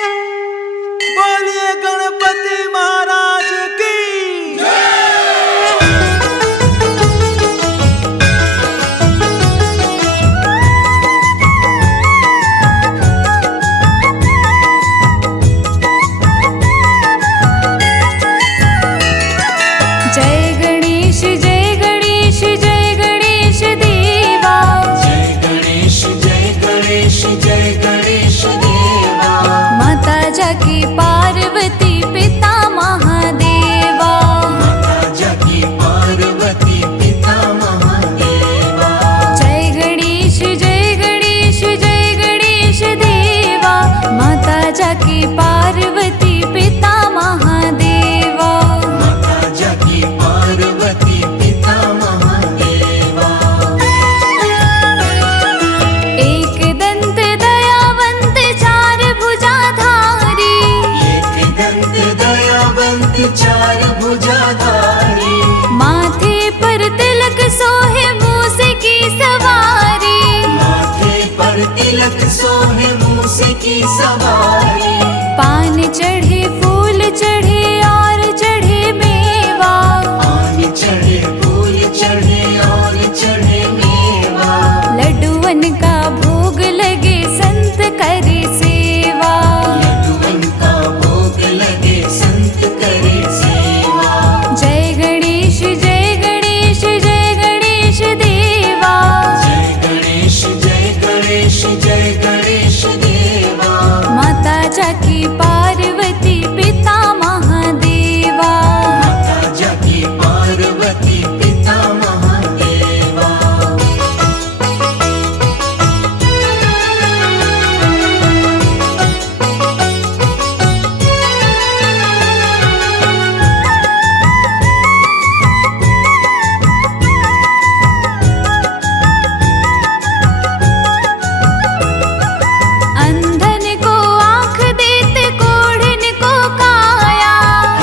बोलिए गणपति महाराज की जय गणेश जय गणेश जय गणेश देवा। जय गणेश जय गणेश जय गणेश देवा। माता जाकी पार्वती पिता महादेवा। माता जाकी पार्वती पिता महादेवा। जय गणेश जय गणेश जय गणेश देवा। माता जाकी पार्वती पिता महादेवा। माता जाकी पार्वती पिता महादेवा। एक दंत दयावंत चार भुजाधारी। एक दंत दयावंत चार भुजाधारी। माथे पर तिलक सोहे मूस की सवारी। माथे पर तिलक सोहे मूस की सवारी। पान चढ़े फूल चढ़े और चढ़े मेवा। पान चढ़े फूल चढ़े और चढ़े मेवा। लड्डूवन का भोग लगे संत करे सेवा। लड्डूवन का भोग लगे संत करे सेवा। जय गणेश जय गणेश जय गणेश देवा। जय गणेश जय गणेश जय गणेश देवा। माता जाकी पार्वती पिता महादेवा। माता जाकी पार्वती पिता महादेवा। अंधन को आँख देते कोढ़िन को काया।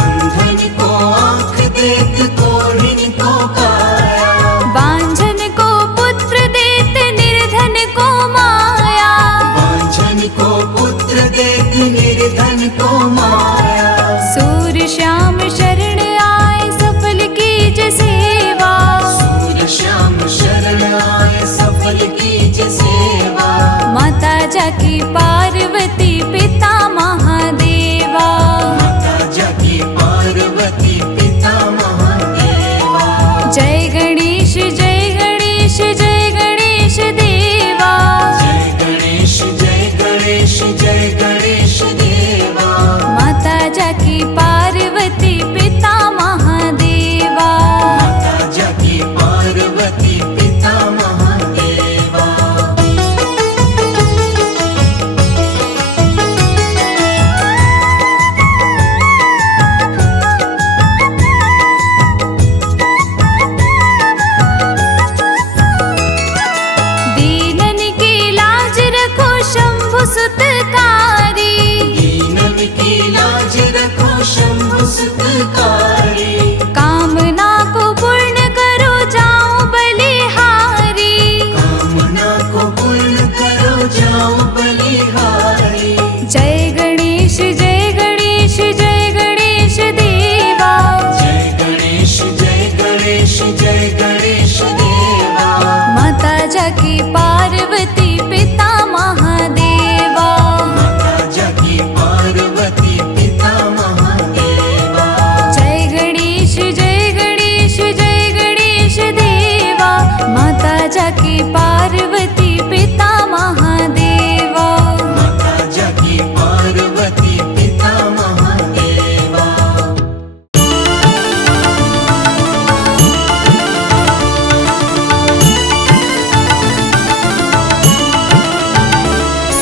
अंधन को आँख देत कोढ़िन को काया। बांझन को पुत्र देते निर्धन को माया। वांछन को पुत्र देत निर्धन को माया। सूर्य श्याम शरण आए सफल कीज सेवा। सूर्य श्याम शरण आए सफल कीज सेवा। माता जाकी पार्वती पिता महादेवा। माता जाकी पार्वती पिता महादेवा। जय गणेश जय गणेश जय गणेश देवा। जय गणेश जय गणेश जय गणेश देवा। माता जाकी पार्वती पिता महादेवा। माता जाकी पार्वती पिता महादेवा। दीनन की लाज रखो शंभु सुतकारी। दीनन की लाज रखो शंभु सुतकारी। कामना को पूर्ण करो जाऊं बलिहारी। कामना को पूर्ण करो जाओ बलिहारी। जय गणेश जय गणेश जय गणेश देवा। जय गणेश जय गणेश जय गणेश देवा। माता जाकी पार्वती पिता महादेवा। माता जाकी पार्वती पिता महादेवा। जय गणेश जय गणेश जय गणेश देवा। माता जाकी पार्वती पिता महादेवा। माता जाकी पार्वती पिता महादेवा।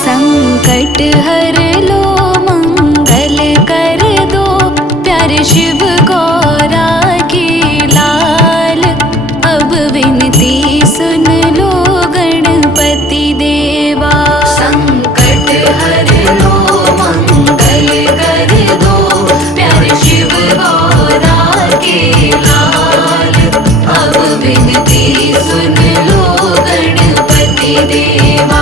संकट हर लो मंगल कर दो प्यारे शिव गौरा के लाल। अब विनती सुन लो गणपति देवा। संकट हर लो मंगल कर दो प्यारे शिव गौरा के लाल। अब विनती सुन लो गणपति देवा।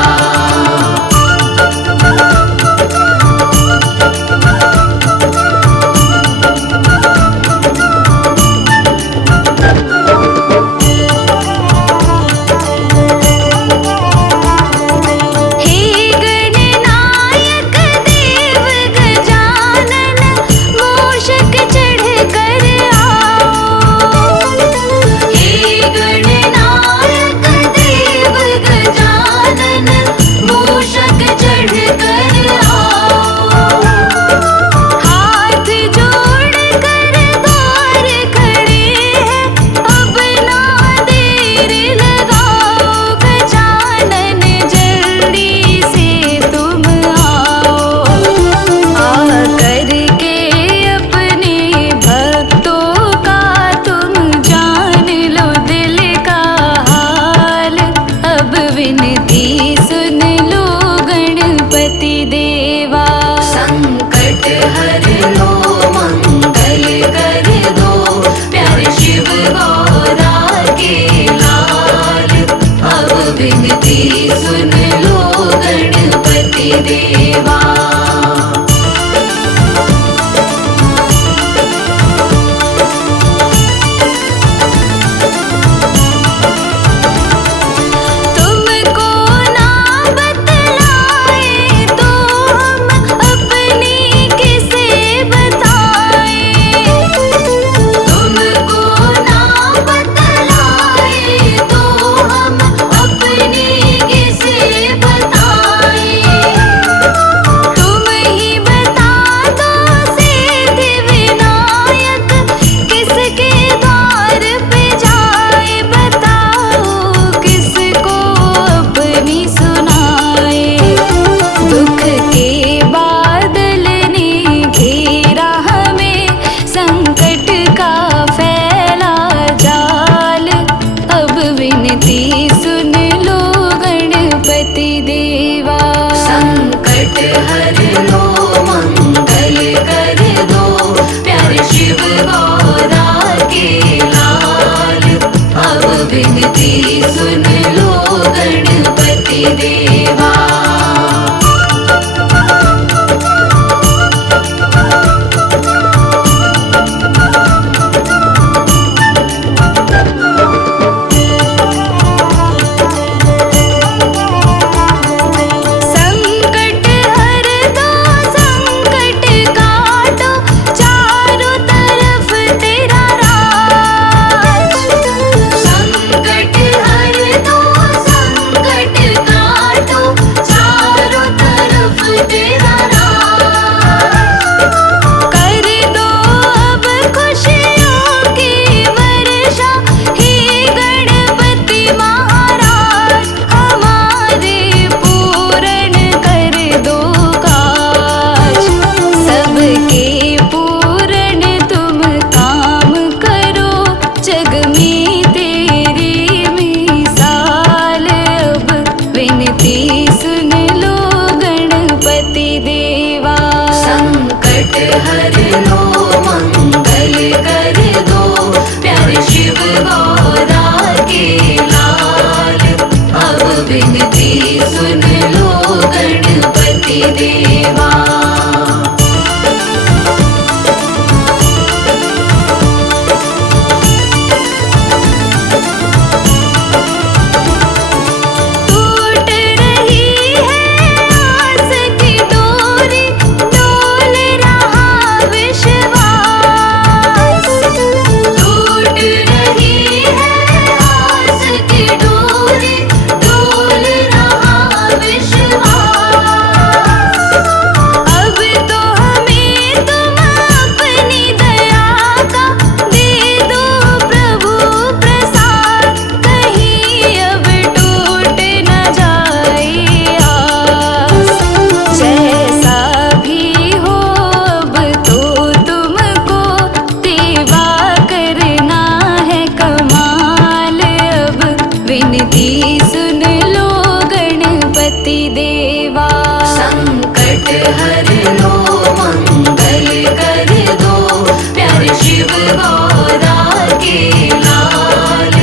देवा। तुमको ना बतलाए तो हम अपनी किसे बताएं। तुमको ना बतलाए तो हम अपनी किसे बताएं। तुम ही बता दो सिद्धिविनायक किसके द्वार पे जाए। बताओ किसको अपनी सुनाए। दुख के बादल ने घेरा हमें, संकट का फैला जाल। अब विनती सुन लो गणपति देवा। संकट हर लो मंगल कर दो, प्यारे शिव गौरा के लाल। अब विनती सुन लो गणपति देवा। संकट हर दो संकट काटो, चारों तरफ तेरा राज। संकट हर दो संकट काटो, चारों तरफ तेरा राज। कर दो अब खुशियों की वर्षा, हे गणपति महाराज। हमारे पूर्ण कर दो काज। सबके पूर्ण तुम काम करो, जग में तेरी मिसाल। अब विनती सुन लो गणपति देवा। संकट हर लो मंगल कर दो, प्यारे शिव गौरा के लाल। अब विनती सुन लो गणपति देवा। टूट रही है आस की डोरी, डोल रहा विश्वास। टूट रही है आस की डोरी, डोल रहा विश्वास। अब तो हमें तुम अपनी दया का दे दो प्रभु प्रसाद। कहीं अब टूट न जाए आस। जैसा भी हो अब तो तुमको देवा करना है कमाल। अब विनती सुन लो गणपति देवा। संकट हर लो मंगल कर दो, प्यारे शिव गौरा के लाल।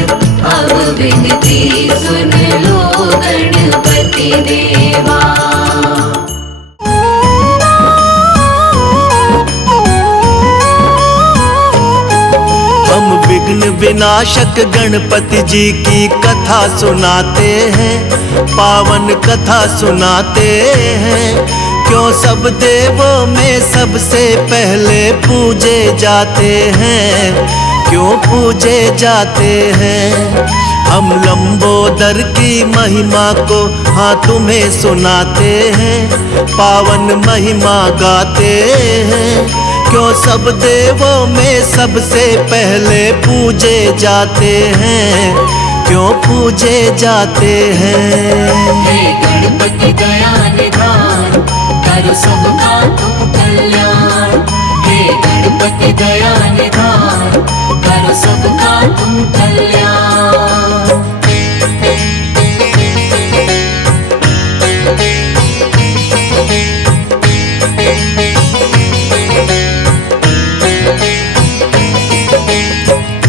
अब विनती सुन लो गणपति देवा। हम विघ्न विनाशक गणपति जी की कथा सुनाते हैं, पावन कथा सुनाते हैं। क्यों सब देवों में सबसे पहले पूजे जाते हैं, क्यों पूजे जाते हैं। हम लंबोदर की महिमा को हाँ तुम्हें सुनाते हैं, पावन महिमा गाते हैं। क्यों सब देवों में सबसे पहले पूजे जाते हैं, क्यों पूजे जाते हैं। हे गणपति दया निधान, करो सबका तुम कल्याण। हे गणपति दया निधान, करो सबका तुम कल्याण।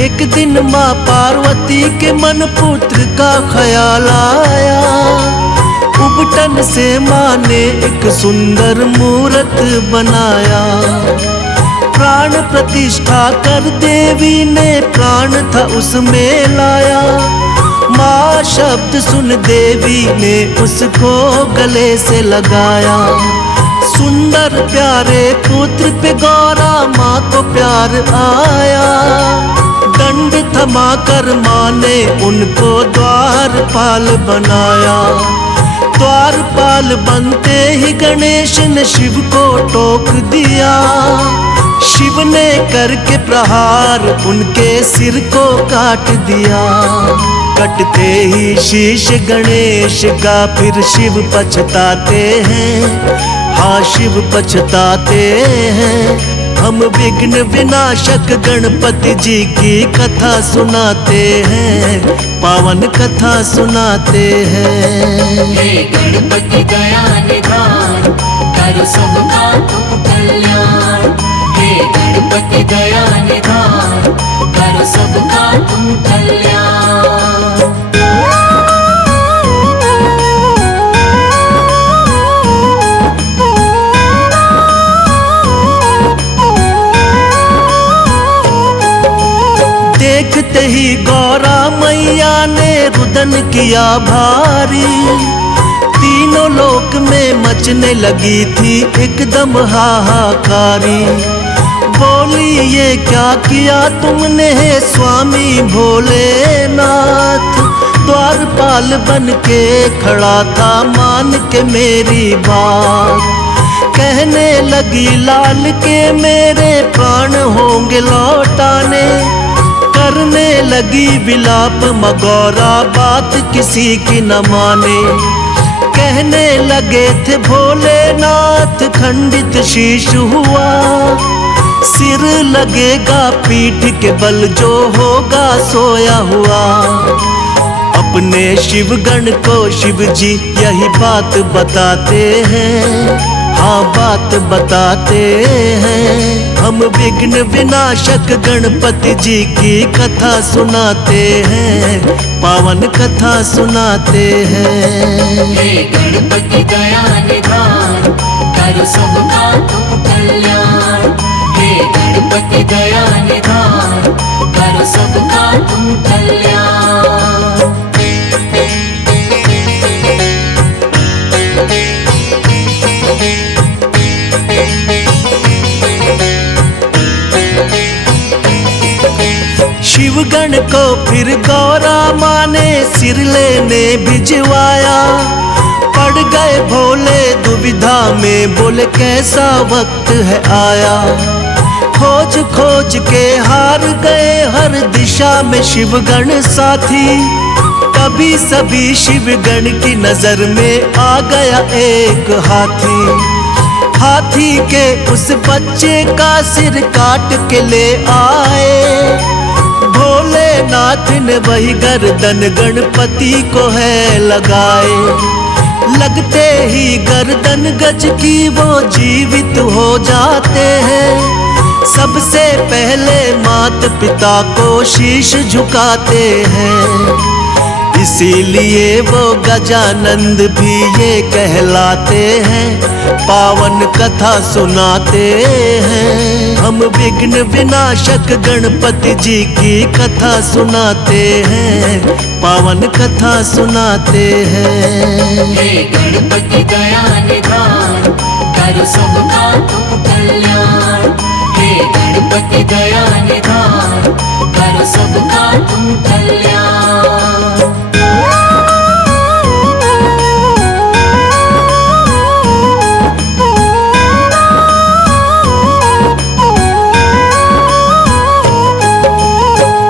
एक दिन माँ पार्वती के मन पुत्र का ख्याल आया। उबटन से माँ ने एक सुंदर मूरत बनाया। प्राण प्रतिष्ठा कर देवी ने प्राण था उसमें लाया। माँ शब्द सुन देवी ने उसको गले से लगाया। सुंदर प्यारे पुत्र पे गौरा माँ को प्यार आया। दंड थमा कर माँ ने उनको द्वारपाल बनाया। द्वारपाल बनते ही गणेश ने शिव को टोक दिया। शिव ने करके प्रहार उनके सिर को काट दिया। कटते ही शीश गणेश का फिर शिव पछताते हैं। हाँ शिव पछताते हैं। हम विघ्न विनाशक गणपति जी की कथा सुनाते हैं। पावन कथा सुनाते हैं। हे गणपति दया निधान, करो सबका तुम कल्याण। हे गणपति दया निधान, करो सबका तुम कल्याण। देखते ही गौरा मैया ने रुदन किया भारी। तीनों लोक में मचने लगी थी एकदम हाहाकारी। बोली ये क्या किया तुमने हे स्वामी भोलेनाथ। द्वारपाल बन के खड़ा था मान के मेरी बात। कहने लगी लाल के मेरे प्राण होंगे लौटाने। करने लगी विलाप मगौरा बात किसी की न माने। कहने लगे थे भोलेनाथ खंडित शीश हुआ। सिर लगेगा पीठ के बल जो होगा सोया हुआ। अपने शिवगण को शिव जी यही बात बताते हैं। हाँ बात बताते हैं। हम विघ्न विनाशक गणपति जी की कथा सुनाते हैं। पावन कथा सुनाते हैं। हे गणपति दया निधान, करो सबका तुम कल्याण। हे गणपति दया निधान, करो सबका तुम कल्याण। शिवगण को फिर गौरा माँ ने सिर लेने भिजवाया। पड़ गए भोले दुविधा में, बोले कैसा वक्त है आया। खोज खोज के हार गए हर दिशा में शिवगण साथी। तभी सभी शिवगण की नजर में आ गया एक हाथी। हाथी के उस बच्चे का सिर काट के ले आए। भोलेनाथ ने वही गर्दन गणपति को है लगाए। लगते ही गर्दन गज की वो जीवित हो जाते हैं। सबसे पहले मात पिता को शीश झुकाते हैं। इसीलिए वो गजानंद भी ये कहलाते हैं। पावन कथा सुनाते हैं। हम विघ्न विनाशक गणपति जी की कथा सुनाते हैं। पावन कथा सुनाते हैं। हे गणपति दया निधान, करो सबका तुम कल्याण। हे गणपति दया निधान, करो सबका तुम कल्याण।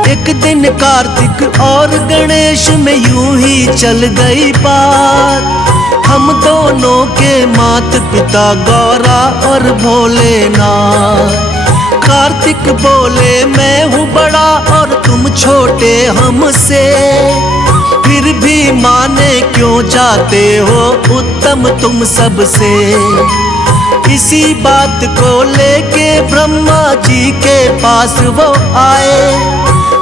एक दिन कार्तिक और गणेश में यूं ही चल गई बात। हम दोनों के मात पिता गौरा और भोलेनाथ। कार्तिक बोले मैं हूँ बड़ा और तुम छोटे हमसे। फिर भी माने क्यों जाते हो उत्तम तुम सबसे। इसी बात को लेके ब्रह्मा जी के पास वो आए।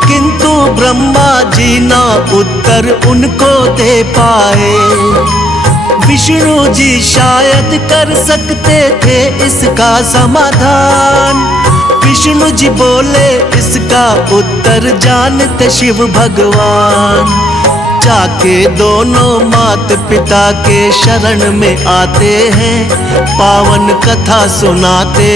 किंतु ब्रह्मा जी ना उत्तर उनको दे पाए। विष्णु जी शायद कर सकते थे इसका समाधान। विष्णु जी बोले इसका उत्तर जानते शिव भगवान। जाके दोनों माता पिता के शरण में आते हैं, पावन कथा सुनाते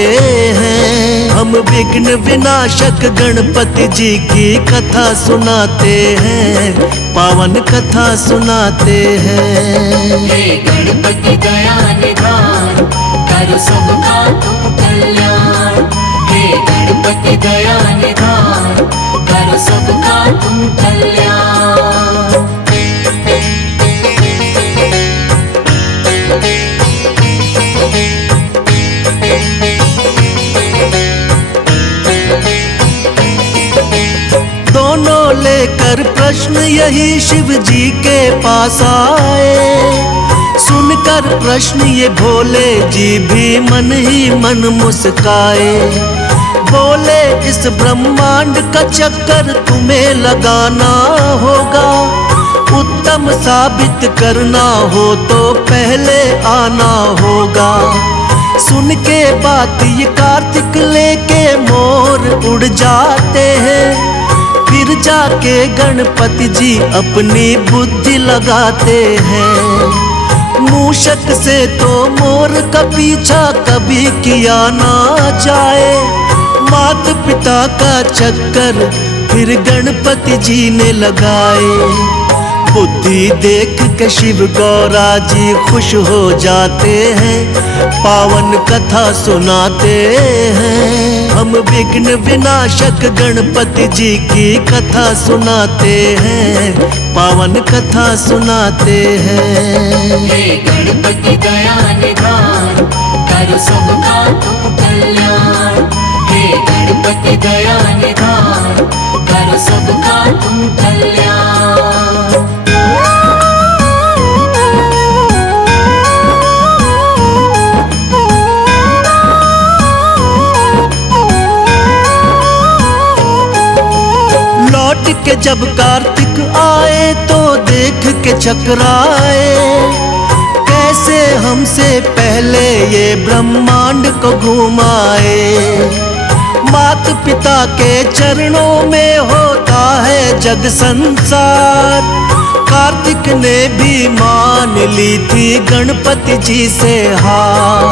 हैं। हम विघ्न विनाशक गणपति जी की कथा सुनाते हैं, पावन कथा सुनाते हैं। हे गणपति दया निधान, करो सबका तुम कल्याण। हे गणपति दया निधान, करो सबका तुम कल्याण। दोनों लेकर प्रश्न यही शिव जी के पास आए। सुनकर प्रश्न ये भोले जी भी मन ही मन मुस्काए। बोले इस ब्रह्मांड का चक्कर तुम्हें लगाना होगा। उत्तम साबित करना हो तो पहले आना होगा। सुन के बात ये कार्तिक लेके मोर उड़ जाते हैं। फिर जाके गणपति जी अपनी बुद्धि लगाते हैं। मूषक से तो मोर का पीछा कभी किया ना जाए। माता पिता का चक्कर फिर गणपति जी ने लगाए। बुद्धि देख के शिव गौरा जी खुश हो जाते हैं, पावन कथा सुनाते हैं। हम विघ्न विनाशक गणपति जी की कथा सुनाते हैं, पावन कथा सुनाते हैं। हे गणपति दया निधान, करो सबका तुम कल्याण। हे गणपति दया निधान, करो सबका तुम कल्याण। लौट के जब कार्तिक आए तो देख के चकराए। कैसे हमसे पहले ये ब्रह्मांड को घुमाए। माता पिता के चरणों में होता है जग संसार। कार्तिक ने भी मान ली थी गणपति जी से हार।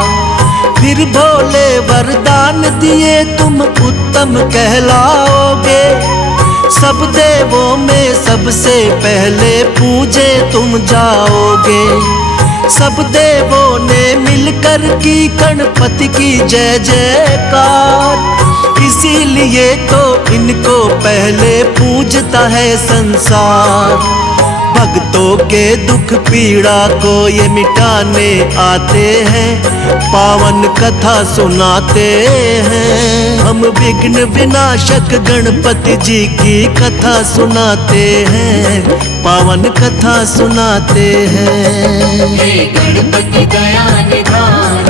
फिर भोले वरदान दिए तुम उत्तम कहलाओगे। सब देवों में सबसे पहले पूजे तुम जाओगे। सब देवों ने मिलकर की गणपति की जय जयकार। इसीलिए तो इनको पहले पूजता है संसार। भक्तों के दुख पीड़ा को ये मिटाने आते हैं, पावन कथा सुनाते हैं। हम विघ्न विनाशक गणपति जी की कथा सुनाते हैं, पावन कथा सुनाते हैं। हे गणपति दया निधान,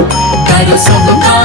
करो सबका